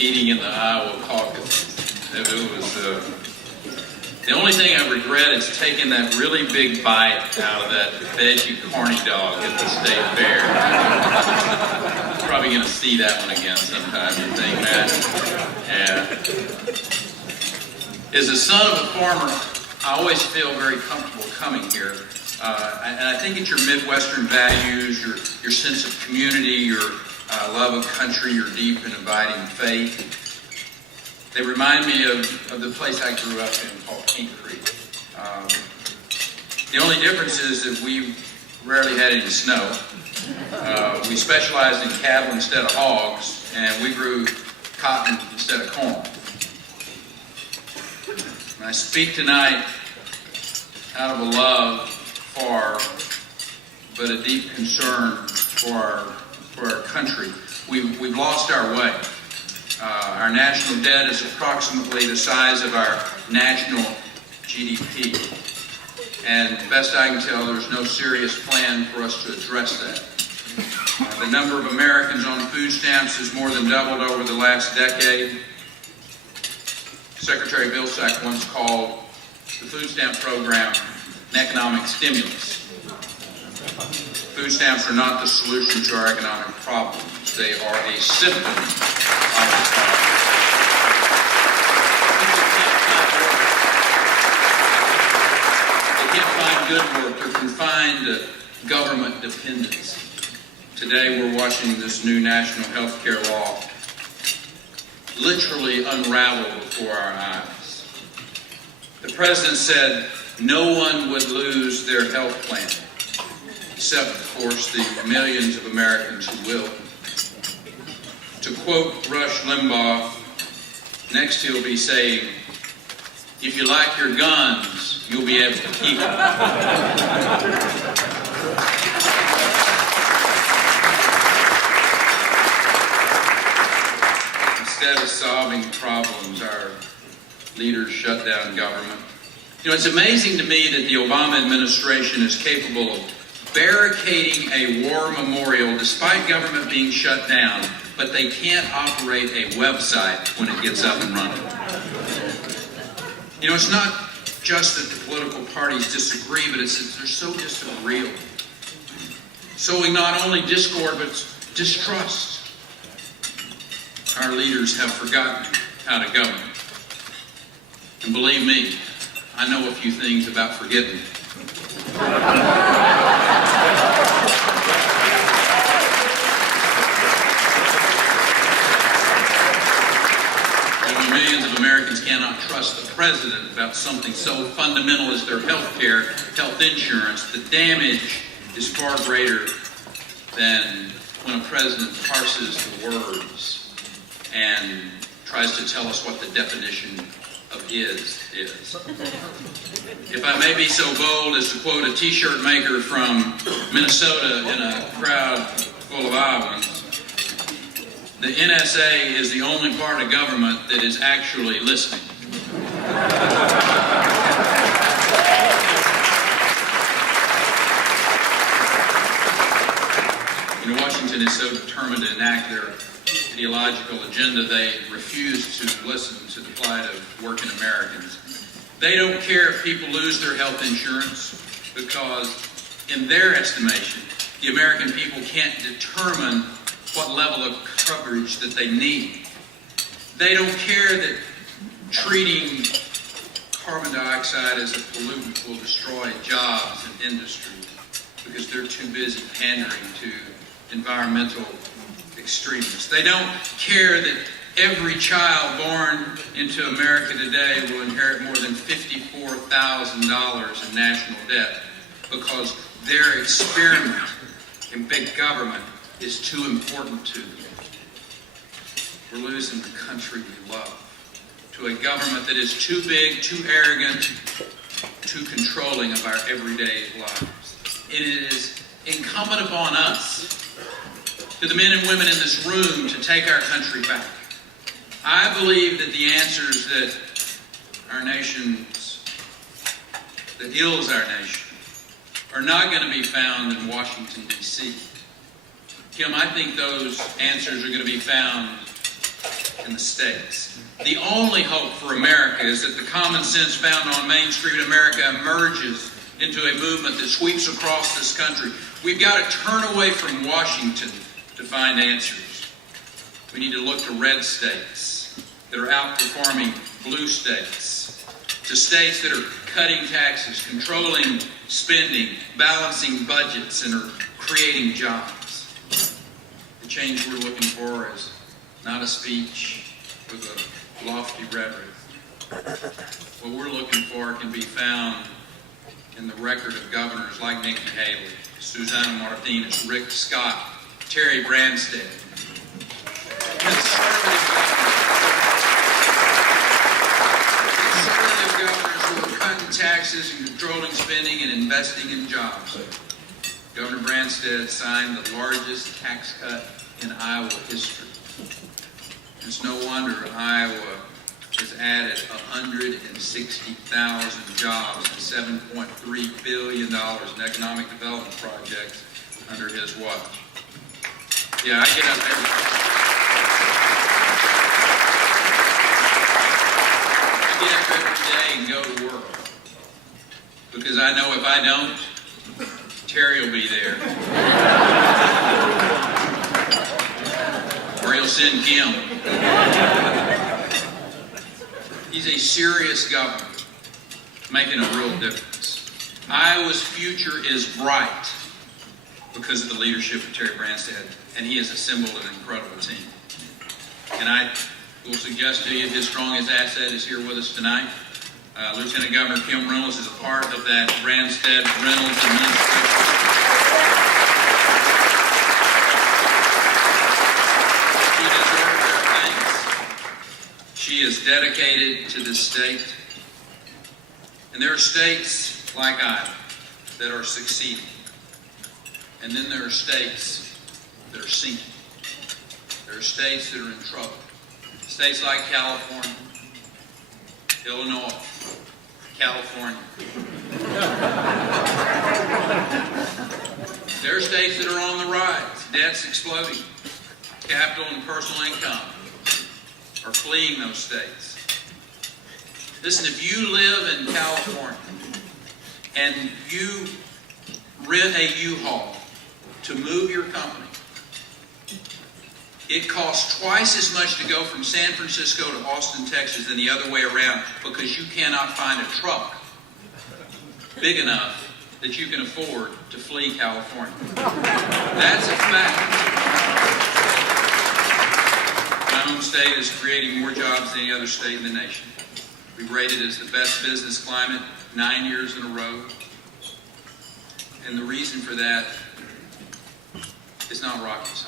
competing in the Iowa caucus. It was the only thing I regret is taking that really big bite out of that veggie corny dog at the state fair. Probably going to see that one again sometime, you think, Matt? Yeah. As a son of a farmer, I always feel very comfortable coming here. And I think it's your Midwestern values, your sense of community, your love of country, your deep and abiding faith. They remind me of the place I grew up in called King Creek. The only difference is that we rarely had any snow. We specialized in cattle instead of hogs, and we grew cotton instead of corn. And I speak tonight out of a love for, but a deep concern for our country. We've lost our way. Our national debt is approximately the size of our national GDP. And best I can tell, there's no serious plan for us to address that. The number of Americans on food stamps has more than doubled over the last decade. Secretary Vilsack once called the food stamp program an economic stimulus. Food stamps are not the solution to our economic problems. They are a symptom of the problem. They can't find good work. They're confined to government dependence. Today we're watching this new national health care law literally unravel before our eyes. The president said no one would lose their health plan, except, of course, the millions of Americans who will. To quote Rush Limbaugh, next he'll be saying, if you like your guns, you'll be able to keep them. Instead of solving problems, our leaders shut down government. You know, it's amazing to me that the Obama administration is capable of barricading a war memorial despite government being shut down, but they can't operate a website when it gets up and running. You know, it's not just that the political parties disagree, but it's that they're so disagreeable. Sowing not only discord, but distrust. Our leaders have forgotten how to govern. And believe me, I know a few things about forgetting. When millions of Americans cannot trust the president about something so fundamental as their health care, health insurance, the damage is far greater than when a president parses the words and tries to tell us what the definition of is. If I may be so bold as to quote a t-shirt maker from Minnesota in a crowd full of Iowans, the NSA is the only part of government that is actually listening. You know, Washington is so determined to enact their ideological agenda, they refuse to listen to the plight of working Americans. They don't care if people lose their health insurance because, in their estimation, the American people can't determine what level of coverage that they need. They don't care that treating carbon dioxide as a pollutant will destroy jobs and industry because they're too busy pandering to environmental extremists. They don't care that every child born into America today will inherit more than $54,000 in national debt because their experiment in big government is too important to them. We're losing the country we love to a government that is too big, too arrogant, too controlling of our everyday lives. It is incumbent upon us, to the men and women in this room, to take our country back. I believe that the answers that ills our nation, are not going to be found in Washington, D.C. Kim, I think those answers are going to be found in the states. The only hope for America is that the common sense found on Main Street America emerges into a movement that sweeps across this country. We've got to turn away from Washington to find answers. We need to look to red states that are outperforming blue states, to states that are cutting taxes, controlling spending, balancing budgets, and are creating jobs. The change we're looking for is not a speech with a lofty rhetoric. What we're looking for can be found in the record of governors like Nikki Haley, Susana Martinez, Rick Scott, Terry Branstad. Conservative governors who are cutting taxes and controlling spending and investing in jobs. Governor Branstad signed the largest tax cut in Iowa history. It's no wonder Iowa has added 160,000 jobs and $7.3 billion in economic development projects under his watch. Yeah, I get up every day and go to work because I know if I don't, Terry will be there. Or he'll send Kim. He's a serious governor, making a real difference. Iowa's future is bright because of the leadership of Terry Branstad, and he has assembled an incredible team. And I will suggest to you his strongest asset is here with us tonight. Lieutenant Governor Kim Reynolds is a part of that Branstad Reynolds administration. She is dedicated to this state. And there are states like Iowa that are succeeding. And then there are states that are sinking. There are states that are in trouble. States like California, Illinois, California. There are states that are on the rise. Debt's exploding. Capital and personal income are fleeing those states. Listen, if you live in California and you rent a U-Haul to move your company, it costs twice as much to go from San Francisco to Austin, Texas than the other way around because you cannot find a truck big enough that you can afford to flee California. That's a fact. My home state is creating more jobs than any other state in the nation. We've rated as the best business climate 9 years in a row. And the reason for that is not rocket science.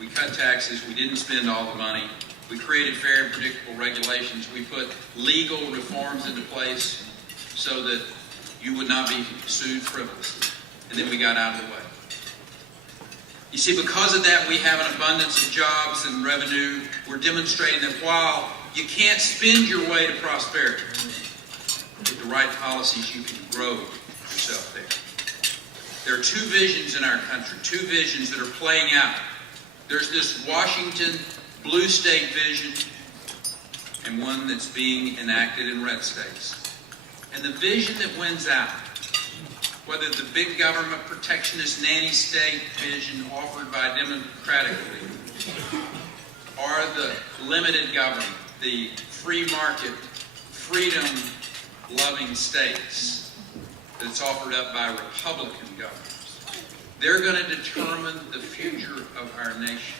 We cut taxes. We didn't spend all the money. We created fair and predictable regulations. We put legal reforms into place so that you would not be sued frivolously. And then we got out of the way. You see, because of that, we have an abundance of jobs and revenue. We're demonstrating that while you can't spend your way to prosperity, with the right policies, you can grow yourself there. There are two visions in our country, two visions that are playing out. There's this Washington blue state vision and one that's being enacted in red states. And the vision that wins out, whether the big government protectionist nanny state vision offered by Democratic leaders or the limited government, the free market, freedom-loving states that's offered up by Republican governors, they're going to determine the future of our nation.